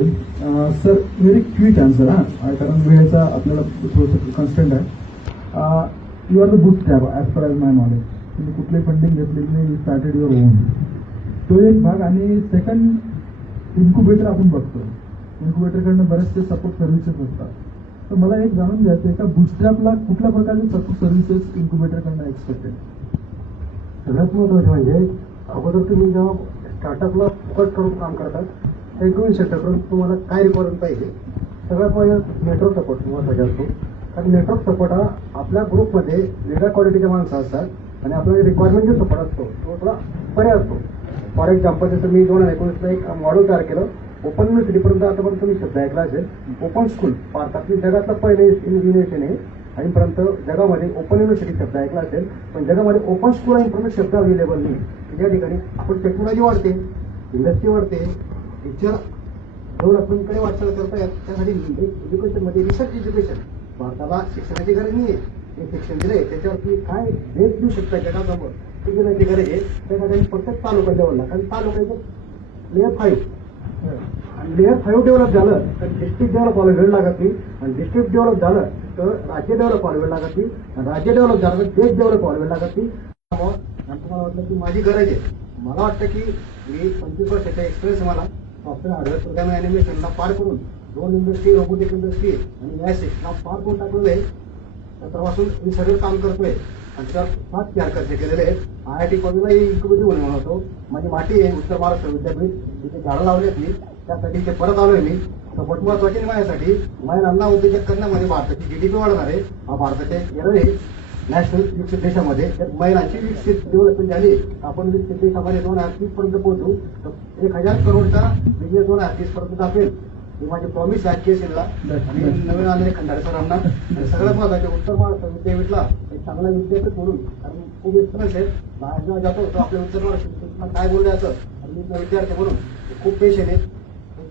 Sir very quick answer कारण वेळेचा आपल्याला थोडंसं कन्स्टंट आहे. You are the bootstrap as per as my knowledge. तुम्ही कुठली फंडिंग घेतलेली नाही, स्टार्टेड युअर ओन. तो एक भाग. आणि सेकंड इन्क्युबेटर आपण बघतो. इन्क्युबेटरकडनं बरेचसे सपोर्ट सर्व्हिसेस असतात. तर मला एक जाणून घ्यायचं आहे का बुटस्ट्रॅपला कुठल्या प्रकारचे सपोर्ट सर्व्हिसेस इन्क्युबेटरकडनं एक्सपेक्टेड? सगळ्यात महत्त्वाचे म्हणजे अगोदर तुम्ही जेव्हा स्टार्टअपला फोकस करून काम करतात इन्क्युबेशन सेंटरकडून तुम्हाला काय रिक्वायरमेंट पाहिजे. सगळ्यात पहिले नेटवर्क सपोर्ट महत्त्वाचा असतो. कारण नेटवर्क सपोर्ट हा आपल्या ग्रुपमध्ये वेगळ्या क्वालिटीच्या माणसं असतात आणि आपल्याला रिक्वायरमेंट जो सपोर्ट असतो तो थोडा पर्याय असतो. फॉर एक्झाम्पल जसं मी 2019ला एक मॉडेल तयार केलं. ओपन युनिव्हर्सिटीपर्यंत आतापर्यंत तुम्ही शब्द ऐकला असेल. ओपन स्कूल भारतातली जगातलं पहिले युनिव्हर्सिटी आहे. आणिपर्यंत जगामध्ये ओपन युनिव्हर्सिटी शब्द ऐकला असेल, पण जगामध्ये ओपन स्कूल आणि इन्फॉर्मेट शब्द अवेलेबल नाही. ज्या ठिकाणी आपण टेक्नॉलॉजी वाढते, इंडस्ट्री वाढते, टीचर डेव्हलपमेंटकडे वाटचाल करतायत. त्यासाठी एज्युकेशनमध्ये रिसर्च एज्युकेशन भारताला शिक्षणाची गरज नाही आहे. हे शिक्षण दिलंय त्याच्यावरती काय बेस देऊ शकतात जगासमोर ते देण्याची गरज आहे. त्यासाठी प्रत्येक तालुका लेवलला, कारण तालुक्याचं लेअर 5 आणि लेअर 5 डेव्हलप झालं तर डिस्ट्रिक्ट डेव्हलप व्हायला वेळ लागत नाही. आणि डिस्ट्रिक्ट डेव्हलप झालं तर राज्य डेव्हलप व्हायला वेळ लागत नाही. आणि राज्य डेव्हलप झालं तर देश डेव्हलप व्हायला वेळ लागत नाही. तुम्हाला वाटलं की माझी गरज आहे. मला वाटतं की मी 25 वर्षाचा एक्सपिरियन्स मला सॉफ्टवेअर हार्डवेअर प्रोग्राम ॲनिमेशनला पार करून 2 इंडस्ट्री, रोबोटिक इंडस्ट्री आणि मॅसेजला पार करून टाकलेलं आहे. त्यापासून मी सगळं काम करतोय आणि त्यात 7 तयार खर्च केलेले आहेत. IIT कॉलेजला इन्क्युबेटिव्ह म्हणून होतो. माझी माती आहे उत्तर महाराष्ट्र विद्यापीठ, तिथे झाडं लावलेत मी. त्यासाठी ते परत आलोय मी. सपोर्ट महत्वाचे माझ्यासाठी महिलांना उद्योजक करण्यामध्ये भारताची GDP वाढणार आहे. हा भारताच्या एरर आहे नॅशनल विकसित देशामध्ये. तर महिलांची विकसित डेव्हलपमेंट झाली. आपण विकसित देशामध्ये 2030 पर्यंत पोहोचू. तर 1000 करोडचा बिझनेस 2030 पर्यंत दाखवेल. ही माझी प्रॉमिस आहे केसीला आणि नवीन आलेले खंडारे सरांना. सगळ्यात महत्वाचे उत्तर महाराष्ट्र विद्यापीठला एक चांगला विद्यापीठ म्हणून, कारण खूप एक्सपिरियन्स आहे. बाहेर जेव्हा जातो तर आपल्या उत्तर महाराष्ट्र काय बोलले जातं आणि मी विद्यार्थी म्हणून खूप पेशंट आहे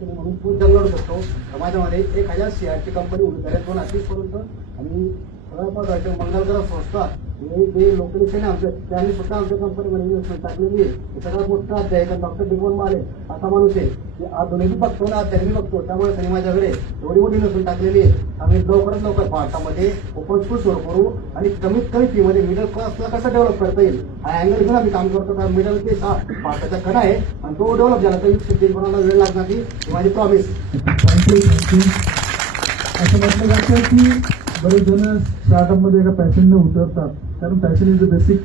म्हणून खूप जंग लढू शकतो. समाजामध्ये 1000 CRT कंपनी उभी झाल्या 2030 पर्यंत. आणि सगळ्यात महत्वाचे मंगलग्रह संस्था जे लोकलेशन आहे आमच्या, त्यांनी सुद्धा आमच्या कंपनीमध्ये इन्व्हेस्टमेंट टाकलेली आहे. हे सगळ्यात मोठा अध्याय आहे. डॉक्टर डिगमन माले असा माणूस आहे की आधुनिक बघतो ना त्यांनी बघतो. त्यामुळे त्यांनी माझ्याकडे एवढी मोठी इन्व्हेस्टमेंट टाकलेली आहे. आम्ही लवकरात लवकर भारतामध्ये ओपन स्कूल सुरू करू आणि कमीत कमी फीमध्ये मिडल क्लासला कसं डेव्हलप करता येईल हा अँगल घेऊन आम्ही काम करतो. कारण मिडल क्लास हा भारताचा खडा आहे आणि तो डेव्हलप झाला तर विकसित देश बनायला वेळ लागणार नाही. ही माझी प्रॉमिस. थँक्यू. असं म्हटलं जातं की बरेच जण स्टार्टअपमध्ये एका पॅशनने उतरतात, कारण पॅशन इज द बेसिक.